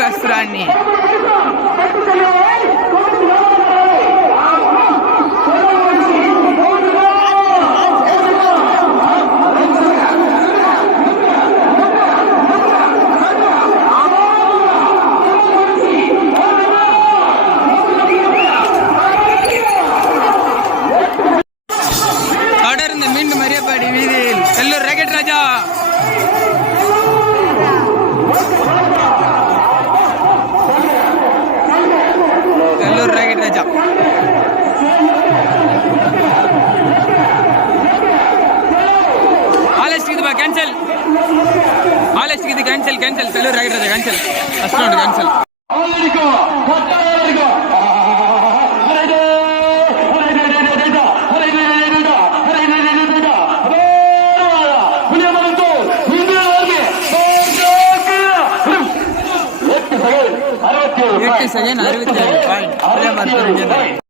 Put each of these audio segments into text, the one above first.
பேசுறான்னு தொடர்ந்து மீண்டும் மரியப்பாடி வீதியில் செல்லூர் ராக்கெட் ராஜா. செல்லூர் ராக்கெட் ராஜா ஆலஸ்ட் இது கேன்சல் ஆலஸ்ட் இது cancel cancel Sellur rocket Raja cancel first round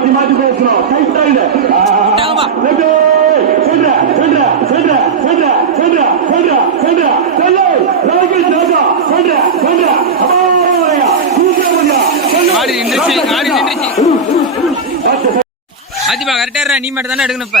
நிக்கிறது மாத்தி மாத்தி பேசணும் இல்ல ஆமா. சென்ற சென்ற சென்ற சென்ற சென்ற சென்ற சென்ற. சொல்லு. ராக்கெட் ராஜா சென்ற சென்ற. அபாரமாயா சூப்பரமாயா ஆடி நின்றுச்சு ஆடி நின்றுச்சு. அதிபா கரெக்டா நீ மட்டும் தானே எடுக்கணும் இப்ப.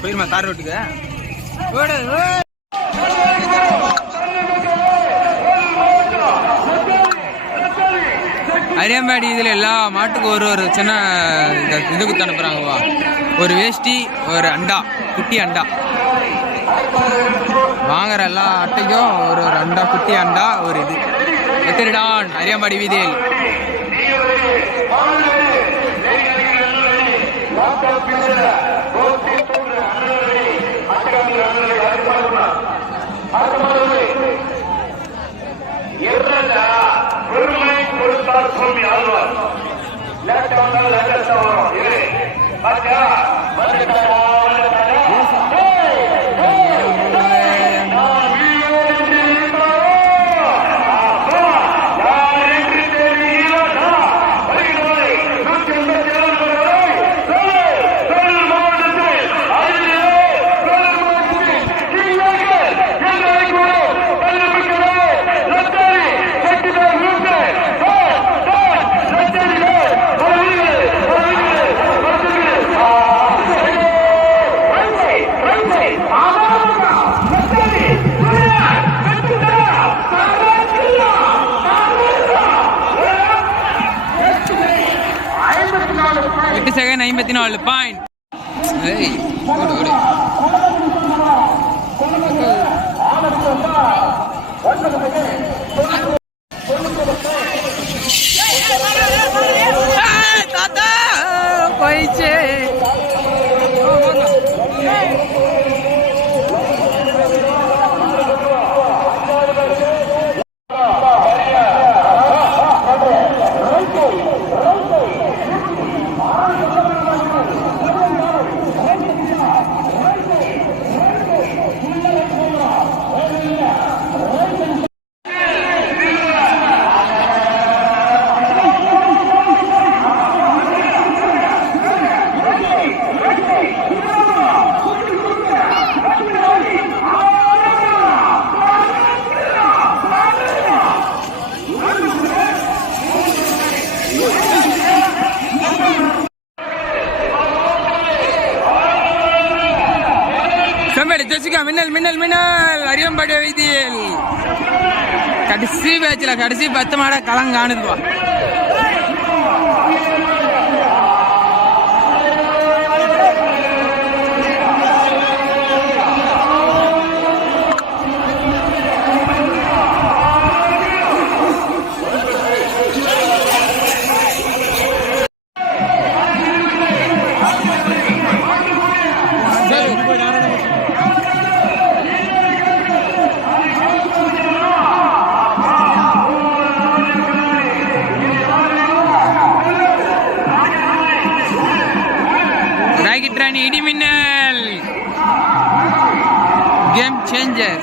போயிருமா தார் ரோட்டுக்கு? ஓடு, அரியம்பாடி இதில் எல்லா மாட்டுக்கும் ஒரு ஒரு சின்ன இது குத்து அனுப்புகிறாங்கப்பா ஒரு வேஷ்டி ஒரு அண்டா குட்டி அண்டா. வாங்குற எல்லா அட்டைக்கும் ஒரு ஒரு அண்டா குட்டி அண்டா ஒரு இது. எத்திரிடான் அரியம்பாடி வீதியில்? ஆழ்வார் லேட்டா வந்தாலும் லேட்டா வரும் இது பாத்தியா செகண்ட் ஐம்பத்தி நாலு பாயிண்ட் ஒன்பது அடிச்சிட்டோம் மின்னல் மின்னல் மின்னல். அரியம்பாடி வீதியில் கடைசி பேச்சில் கடைசி பத்து மாட களங்காணுதுவா அண்ட் இடிமின்னல் கேம் சேஞ்சர்